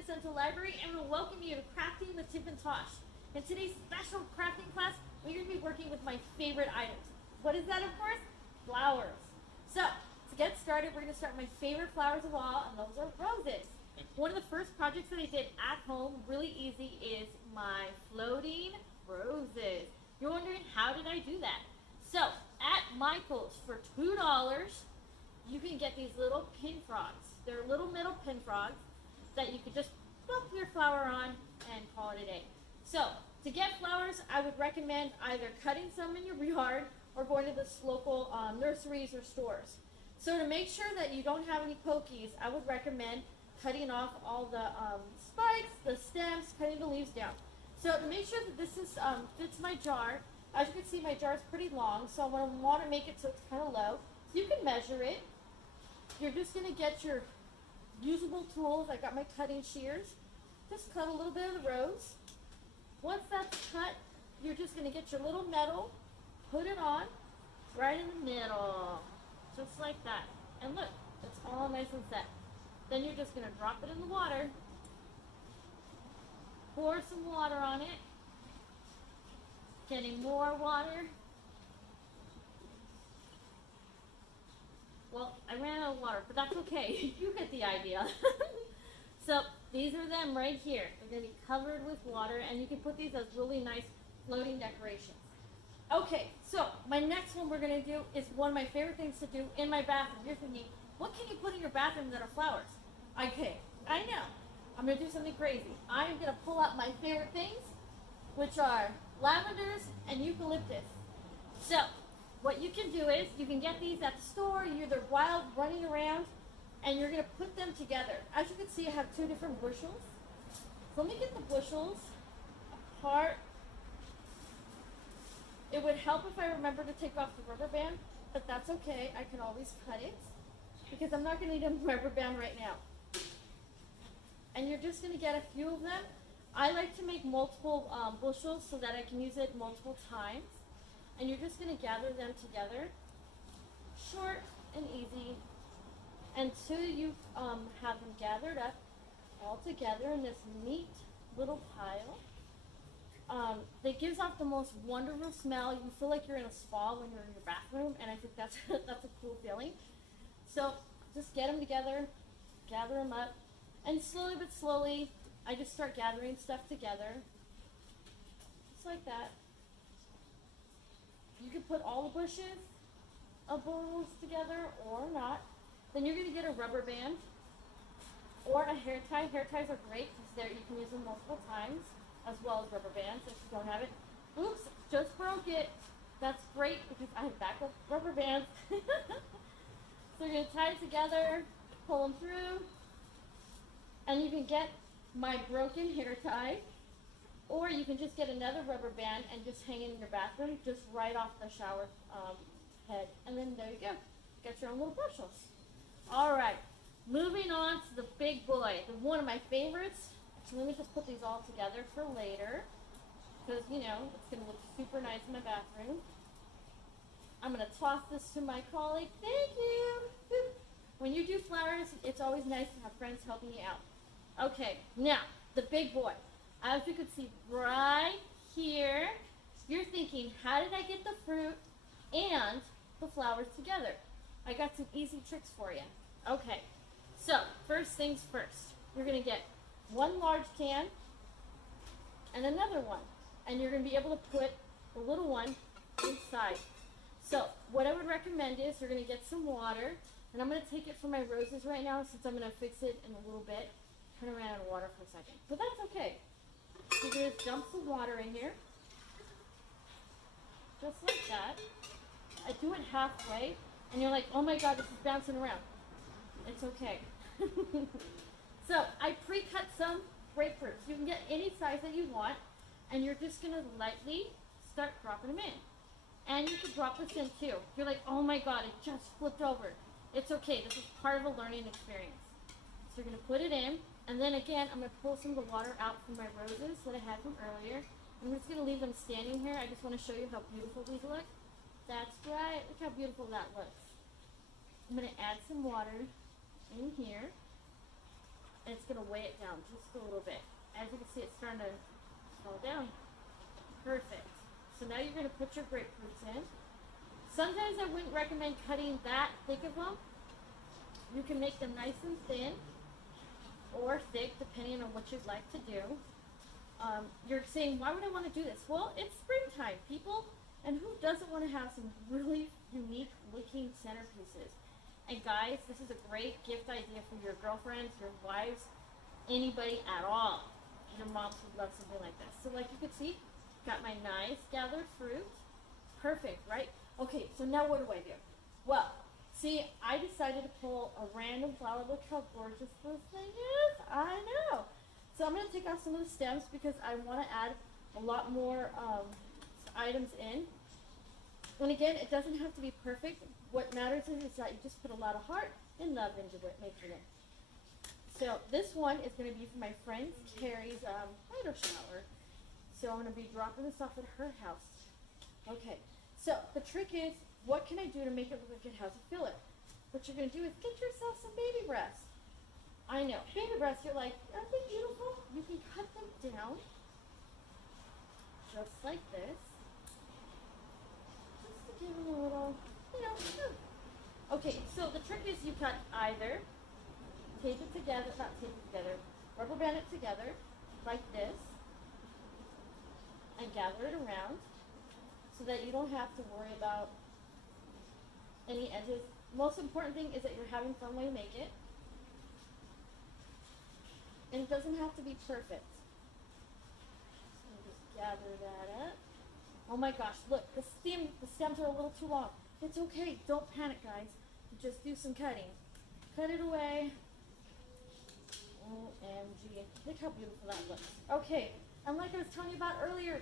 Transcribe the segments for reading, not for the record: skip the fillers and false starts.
the Central Library, and we'll welcome you to Crafting with Tiff and Tosh. In today's special crafting class, we're going to be working with my favorite items. What is that, of course? Flowers. So, to get started, we're going to start with my favorite flowers of all, and those are roses. One of the first projects that I did at home, really easy, is my floating roses. You're wondering, how did I do that? So, at Michael's for $2, you can get these little pin frogs. They're little metal pin frogs that you could just put your flower on and call it a day. So, to get flowers, I would recommend either cutting some in your yard or going to the local nurseries or stores. So to make sure that you don't have any pokies, I would recommend cutting off all the spikes, the stems, cutting the leaves down. So to make sure that this is, fits my jar, as you can see my jar is pretty long, so I'm going to want to make it so it's kind of low. So you can measure it. You're just going to get your usable tools. I got my cutting shears. Just cut a little bit of the rose. Once that's cut, you're just going to get your little metal, put it on right in the middle, just like that. And look, it's all nice and set. Then you're just going to drop it in the water, pour some water on it, getting more water. Well, I ran out of water, but that's okay. You get the idea. So these are them right here. They're going to be covered with water, and you can put these as really nice floating decorations. Okay, so my next one we're going to do is one of my favorite things to do in my bathroom. You're thinking, what can you put in your bathroom that are flowers? Okay, I know. I'm going to do something crazy. I'm going to pull out my favorite things, which are lavenders and eucalyptus. So what you can do is you can get these at the store. They're wild, running around, and you're going to put them together. As you can see, I have two different bushels. So let me get the bushels apart. It would help if I remember to take off the rubber band, but that's okay. I can always cut it because I'm not going to need a rubber band right now. And you're just going to get a few of them. I like to make multiple bushels so that I can use it multiple times. And you're just going to gather them together, short and easy, until you have them gathered up all together in this neat little pile. It gives off the most wonderful smell. You feel like you're in a spa when you're in your bathroom, and I think that's that's a cool feeling. So just get them together, gather them up, and slowly but slowly, I just start gathering stuff together, just like that. You can put all the bushes of bowls together or not. Then you're going to get a rubber band or a hair tie. Hair ties are great because you can use them multiple times, as well as rubber bands if you don't have it. Oops, just broke it. That's great because I have backup rubber bands. So you're going to tie it together, pull them through, and you can get my broken hair tie, or you can just get another rubber band and just hang it in your bathroom, just right off the shower head. And then there you go. Get your own little bushels. All right, moving on to the big boy, one of my favorites. So let me just put these all together for later because, you know, it's going to look super nice in my bathroom. I'm going to toss this to my colleague. Thank you. When you do flowers, it's always nice to have friends helping you out. Okay, now, the big boy. As you can see right here, you're thinking, how did I get the fruit and the flowers together? I got some easy tricks for you. Okay, so first things first. You're going to get one large can and another one, and you're going to be able to put the little one inside. So what I would recommend is you're going to get some water, and I'm going to take it for my roses right now since I'm going to fix it in a little bit. Kind of ran out of water for a second, but that's okay. You're going to dump some water in here, just like that. I do it halfway, and you're like, oh my god, this is bouncing around. It's okay. So I pre-cut some grapefruits. You can get any size that you want, and you're just going to lightly start dropping them in. And you can drop this in too. You're like, oh my god, it just flipped over. It's okay. This is part of a learning experience. So you're going to put it in, and then again, I'm going to pull some of the water out from my roses that I had from earlier. I'm just going to leave them standing here. I just want to show you how beautiful these look. That's right. Look how beautiful that looks. I'm going to add some water in here. And it's going to weigh it down just a little bit. As you can see, it's starting to fall down. Perfect. So now you're going to put your grapefruits in. Sometimes I wouldn't recommend cutting that thick of them. You can make them nice and thin or thick, depending on what you'd like to do. You're saying, why would I want to do this? Well, it's springtime, people, and who doesn't want to have some really unique looking centerpieces? And guys, this is a great gift idea for your girlfriends, your wives, anybody at all. Your moms would love something like this. So like you could see, got my nice gathered fruit. Perfect, right? Okay, so now what do I do? Well, see, I decided to pull a random flower. Look how gorgeous this thing is. I know. So I'm going to take off some of the stems because I want to add a lot more items in. And again, it doesn't have to be perfect. What matters is that you just put a lot of heart and love into it, making it. So this one is going to be for my friend Carrie's bridal shower. So I'm going to be dropping this off at her house. Okay. So the trick is, what can I do to make it look like it has a filler? What you're going to do is get yourself some baby breasts. I know, baby breasts, you're like, aren't they beautiful? You can cut them down, just like this. Just to give them a little, you know. Okay, so the trick is you cut either, tape it together, not tape it together, rubber band it together, like this, and gather it around, so that you don't have to worry about any edges. Most important thing is that you're having fun when you make it. And it doesn't have to be perfect. So just gather that up. Oh my gosh, look, the stems are a little too long. It's okay, don't panic, guys. Just do some cutting. Cut it away. OMG, look how beautiful that looks. Okay. And like I was telling you about earlier,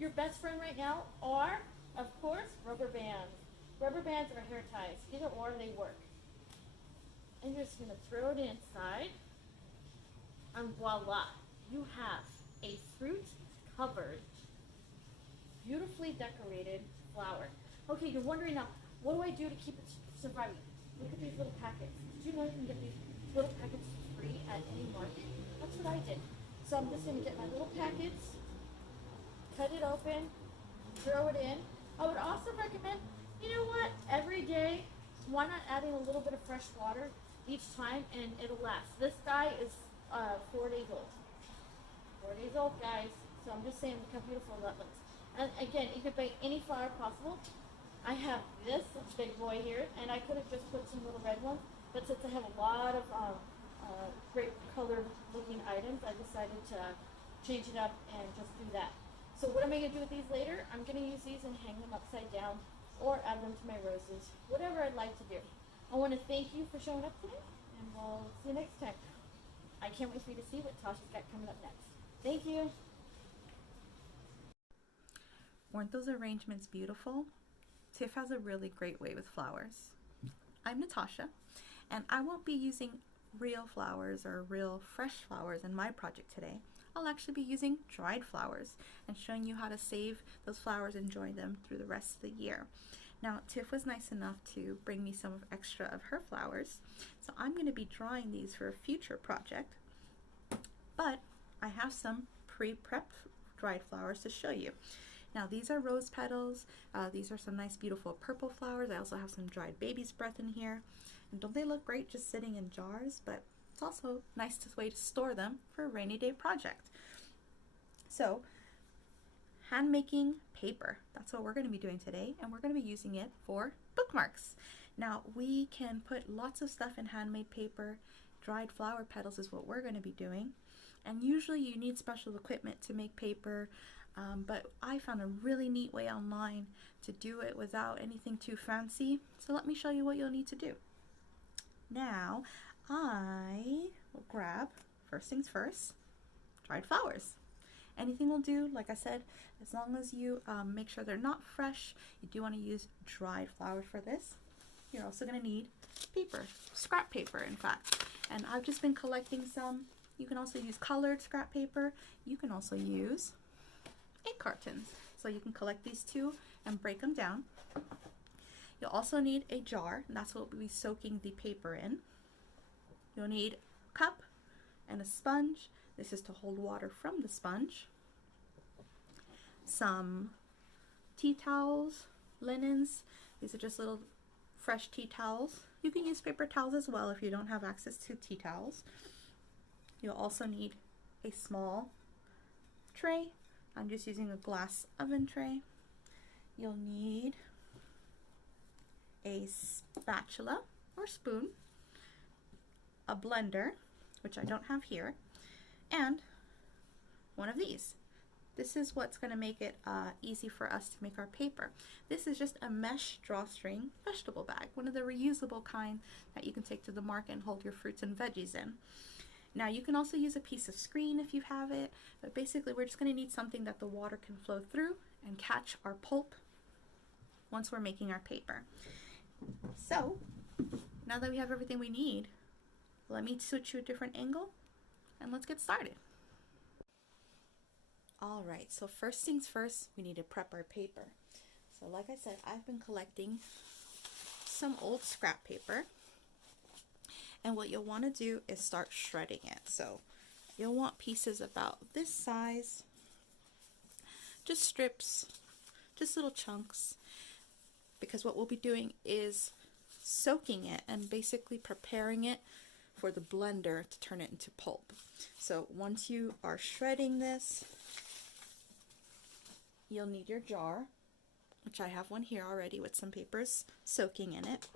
your best friend right now are, of course, rubber bands. Rubber bands or hair ties. Either or, they work. And you're just going to throw it inside. And voila, you have a fruit-covered, beautifully decorated flower. Okay, you're wondering now, what do I do to keep it surviving? Look at these little packets. Did you know you can get these little packets free at any market? That's what I did. So I'm just going to get my little packets, cut it open, throw it in. I would also recommend, you know what, every day, why not adding a little bit of fresh water each time and it'll last. This guy is 4 days old. 4 days old, guys. So I'm just saying, look how beautiful that looks. And again, you could buy any flower possible. I have this big boy here, and I could have just put some little red ones, but since I have a lot of great colored looking items, I decided to change it up and just do that. So what am I going to do with these later? I'm going to use these and hang them upside down or add them to my roses, whatever I'd like to do. I want to thank you for showing up today, and we'll see you next time. I can't wait for you to see what Tasha's got coming up next. Thank you. Weren't those arrangements beautiful? Tiff has a really great way with flowers. I'm Natasha, and I won't be using real flowers or real fresh flowers in my project today. I'll actually be using dried flowers and showing you how to save those flowers and enjoy them through the rest of the year. Now, Tiff was nice enough to bring me some extra of her flowers, so I'm going to be drawing these for a future project, but I have some pre-prepped dried flowers to show you. Now, these are rose petals. These are some nice beautiful purple flowers. I also have some dried baby's breath in here. And don't they look great just sitting in jars? But it's also a nice way to store them for a rainy day project. So, hand making paper. That's what we're going to be doing today, and we're going to be using it for bookmarks. Now, we can put lots of stuff in handmade paper. Dried flower petals is what we're going to be doing. And usually you need special equipment to make paper, but I found a really neat way online to do it without anything too fancy. So let me show you what you'll need to do. Now, I will grab, first things first, dried flowers. Anything will do, like I said, as long as you make sure they're not fresh. You do want to use dried flowers for this. You're also going to need paper, scrap paper in fact. And I've just been collecting some. You can also use colored scrap paper. You can also use ink cartons. So you can collect these two and break them down. You'll also need a jar, and that's what we'll be soaking the paper in. You'll need a cup, and a sponge. This is to hold water from the sponge. Some tea towels, linens. These are just little fresh tea towels. You can use paper towels as well if you don't have access to tea towels. You'll also need a small tray. I'm just using a glass oven tray. You'll need a spatula or spoon, a blender, which I don't have here, and one of these. This is what's going to make it easy for us to make our paper. This is just a mesh drawstring vegetable bag, one of the reusable kind that you can take to the market and hold your fruits and veggies in. Now you can also use a piece of screen if you have it, but basically we're just going to need something that the water can flow through and catch our pulp once we're making our paper. So now that we have everything we need, let me switch to a different angle and let's get started. Alright, so first things first, we need to prep our paper. So like I said, I've been collecting some old scrap paper. And what you'll want to do is start shredding it. So you'll want pieces about this size, just strips, just little chunks, because what we'll be doing is soaking it and basically preparing it for the blender to turn it into pulp. So once you are shredding this, you'll need your jar, which I have one here already with some papers soaking in it.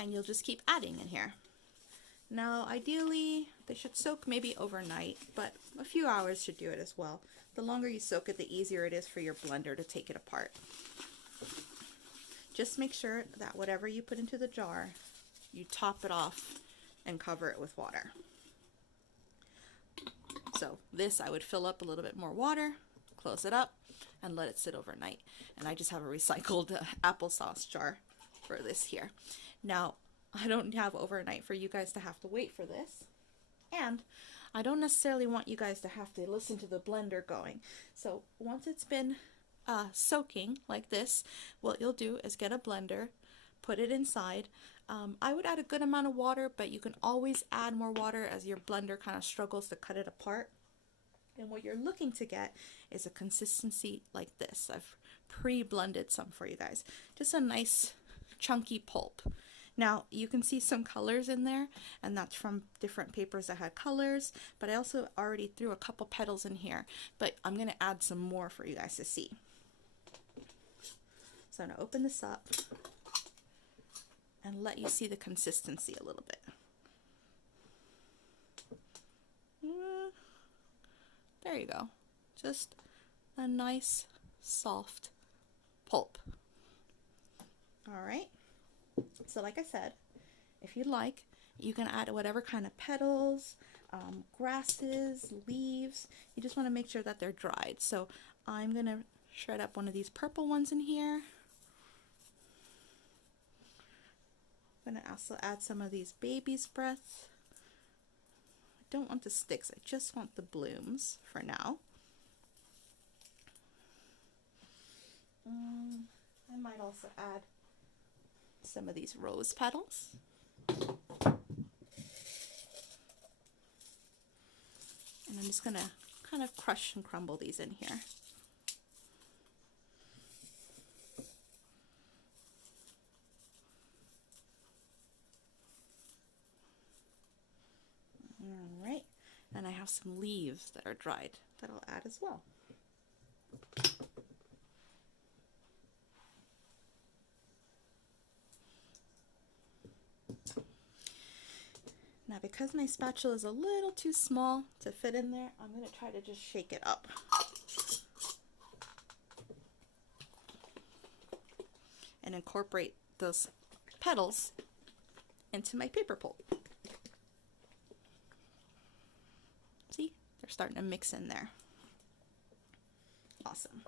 And you'll just keep adding in here. Now ideally they should soak maybe overnight, but a few hours should do it as well. The longer you soak it, the easier it is for your blender to take it apart. Just make sure that whatever you put into the jar, you top it off and cover it with water. So this, I would fill up a little bit more water, close it up, and let it sit overnight. And I just have a recycled applesauce jar for this here. Now, I don't have overnight for you guys to have to wait for this. And I don't necessarily want you guys to have to listen to the blender going. So once it's been soaking like this, what you'll do is get a blender, put it inside. I would add a good amount of water, but you can always add more water as your blender kind of struggles to cut it apart. And what you're looking to get is a consistency like this. I've pre-blended some for you guys. Just a nice chunky pulp. Now you can see some colors in there, and that's from different papers that had colors, but I also already threw a couple petals in here, but I'm going to add some more for you guys to see. So I'm going to open this up and let you see the consistency a little bit. There you go. Just a nice soft pulp. Alright, so like I said, if you'd like, you can add whatever kind of petals, grasses, leaves. You just want to make sure that they're dried. So I'm going to shred up one of these purple ones in here. I'm going to also add some of these baby's breath. I don't want the sticks, I just want the blooms for now. I might also add some of these rose petals. And I'm just going to kind of crush and crumble these in here. Alright, and I have some leaves that are dried that I'll add as well. Now because my spatula is a little too small to fit in there, I'm going to try to just shake it up. And incorporate those petals into my paper pulp. See? They're starting to mix in there. Awesome.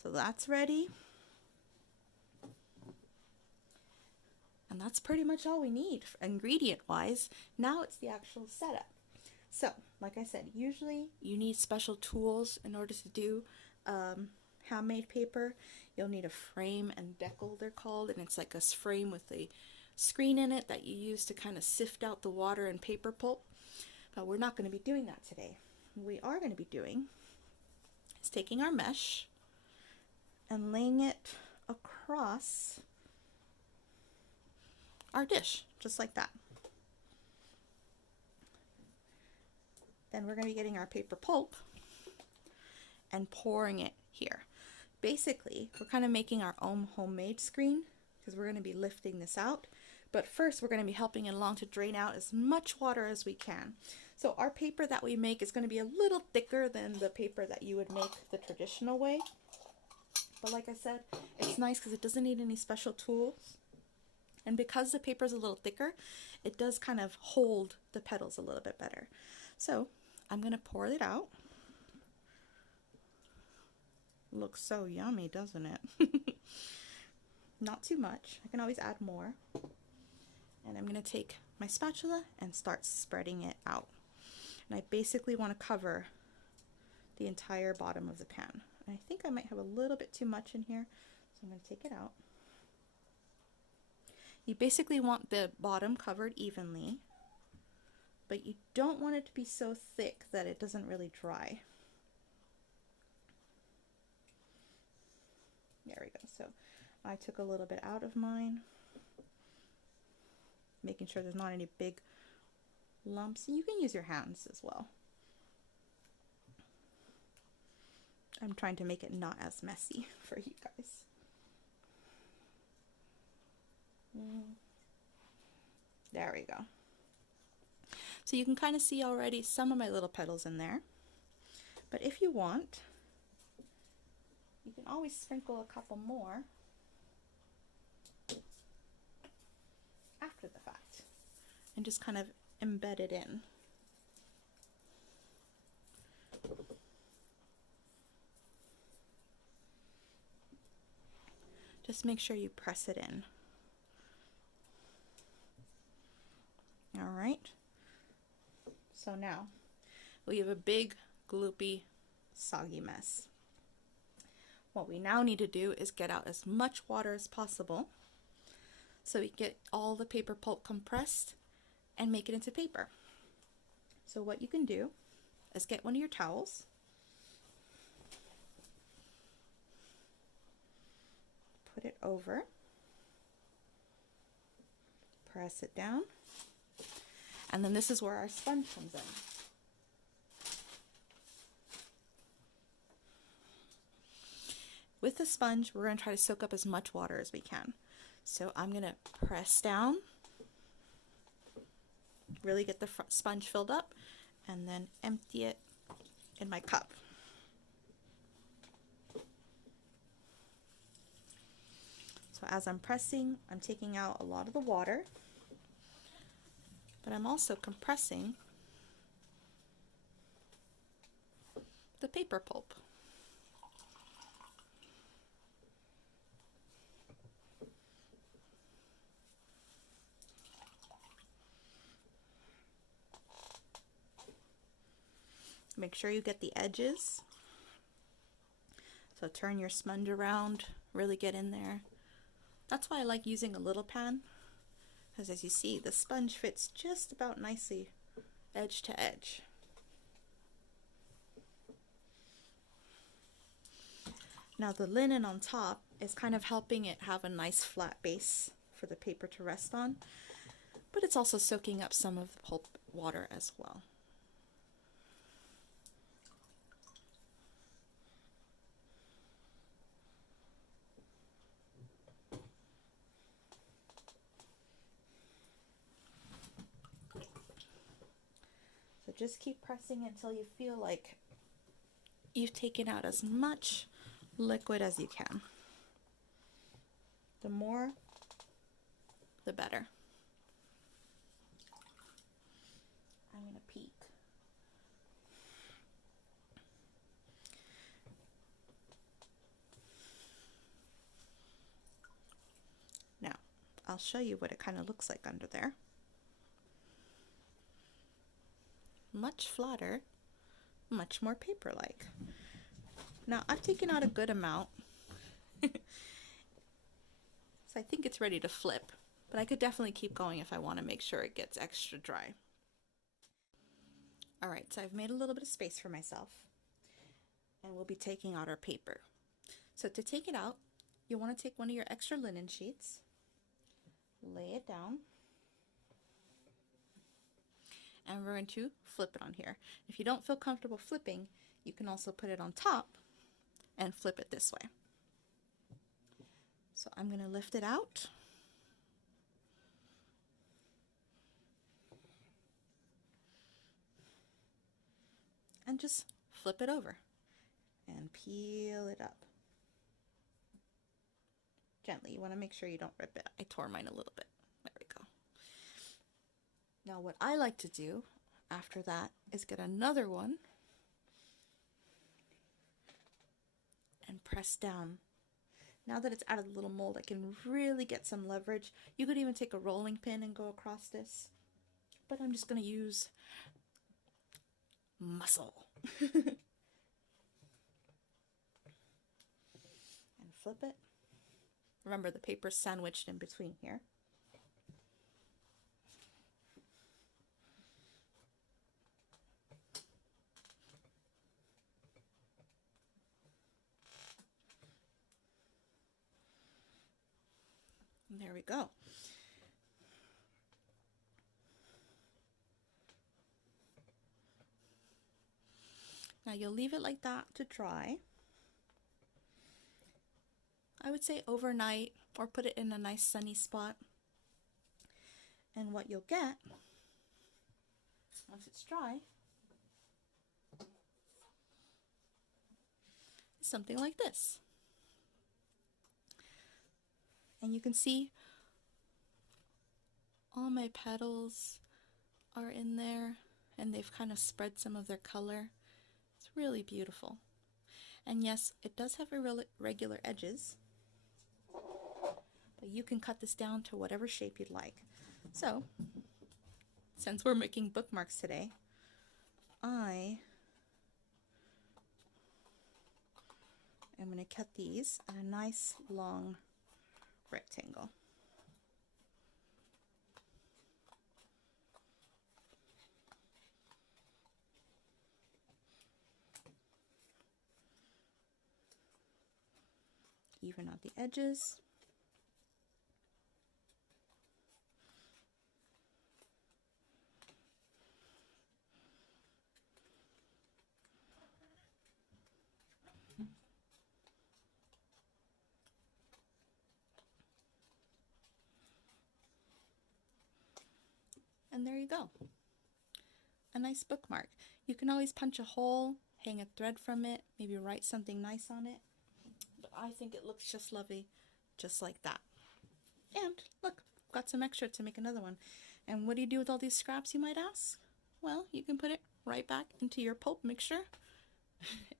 So that's ready. And that's pretty much all we need ingredient wise. Now it's the actual setup. So like I said, usually you need special tools in order to do handmade paper. You'll need a frame and decal, they're called, and it's like a frame with a screen in it that you use to kind of sift out the water and paper pulp. But we're not going to be doing that today. What we are going to be doing is taking our mesh and laying it across our dish, just like that. Then we're going to be getting our paper pulp and pouring it here. Basically, we're kind of making our own homemade screen because we're going to be lifting this out. But first, we're going to be helping it along to drain out as much water as we can. So our paper that we make is going to be a little thicker than the paper that you would make the traditional way. But like I said, it's nice because it doesn't need any special tools. And because the paper is a little thicker, it does kind of hold the petals a little bit better. So I'm going to pour it out. Looks so yummy, doesn't it? Not too much. I can always add more. And I'm going to take my spatula and start spreading it out. And I basically want to cover the entire bottom of the pan. And I think I might have a little bit too much in here, so I'm going to take it out. You basically want the bottom covered evenly, but you don't want it to be so thick that it doesn't really dry. There we go. So I took a little bit out of mine, making sure there's not any big lumps. You can use your hands as well. I'm trying to make it not as messy for you guys. There we go. So you can kind of see already some of my little petals in there. But if you want, you can always sprinkle a couple more after the fact and just kind of embed it in. Just make sure you press it in. All right. So now we have a big, gloopy, soggy mess. What we now need to do is get out as much water as possible so we get all the paper pulp compressed and make it into paper. So what you can do is get one of your towels, put it over, press it down, and then this is where our sponge comes in. With the sponge, we're going to try to soak up as much water as we can. So I'm going to press down, really get the sponge filled up, and then empty it in my cup. So as I'm pressing, I'm taking out a lot of the water, but I'm also compressing the paper pulp. Make sure you get the edges. So turn your sponge around, really get in there. That's why I like using a little pan, because as you see, the sponge fits just about nicely edge to edge. Now the linen on top is kind of helping it have a nice flat base for the paper to rest on, but it's also soaking up some of the pulp water as well. So just keep pressing until you feel like you've taken out as much liquid as you can. The more, the better. I'm going to peek. Now, I'll show you what it kind of looks like under there. Much flatter, much more paper-like. Now I've taken out a good amount, so I think it's ready to flip, but I could definitely keep going if I want to make sure it gets extra dry. All right, so I've made a little bit of space for myself, and we'll be taking out our paper. So to take it out, you'll want to take one of your extra linen sheets, lay it down, and we're going to flip it on here. If you don't feel comfortable flipping, you can also put it on top and flip it this way. So I'm going to lift it out. And just flip it over and peel it up. Gently, you want to make sure you don't rip it. I tore mine a little bit. There we go. Now what I like to do after that is get another one and press down. Now that it's out of the little mold, I can really get some leverage. You could even take a rolling pin and go across this, but I'm just going to use muscle. And flip it. Remember, the paper's sandwiched in between here. And there we go. Now you'll leave it like that to dry. I would say overnight, or put it in a nice sunny spot. And what you'll get, once it's dry, is something like this. And you can see all my petals are in there, and they've kind of spread some of their color. It's really beautiful. And yes, it does have irregular edges, but you can cut this down to whatever shape you'd like. So, since we're making bookmarks today, I am going to cut these at a nice long rectangle. Even out the edges. And there you go. A nice bookmark. You can always punch a hole, hang a thread from it, maybe write something nice on it. But I think it looks just lovely, just like that. And look, got some extra to make another one. And what do you do with all these scraps, you might ask? Well, you can put it right back into your pulp mixture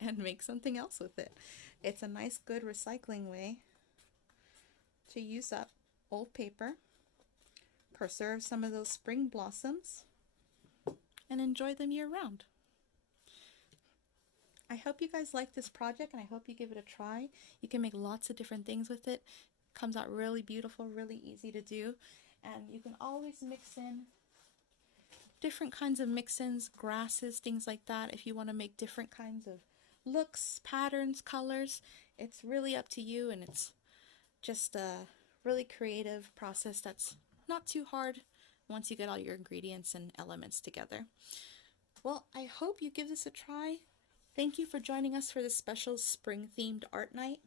and make something else with it. It's a nice, good recycling way to use up old paper, preserve some of those spring blossoms, and enjoy them year round. I hope you guys like this project, and I hope you give it a try. You can make lots of different things with it. Comes out really beautiful, really easy to do, and you can always mix in different kinds of mix-ins, grasses, things like that. If you want to make different kinds of looks, patterns, colors, it's really up to you, and it's just a really creative process that's not too hard once you get all your ingredients and elements together. Well, I hope you give this a try. Thank you for joining us for this special spring-themed art night,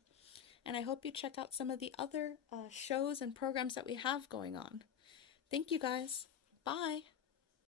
and I hope you check out some of the other shows and programs that we have going on. Thank you guys. Bye.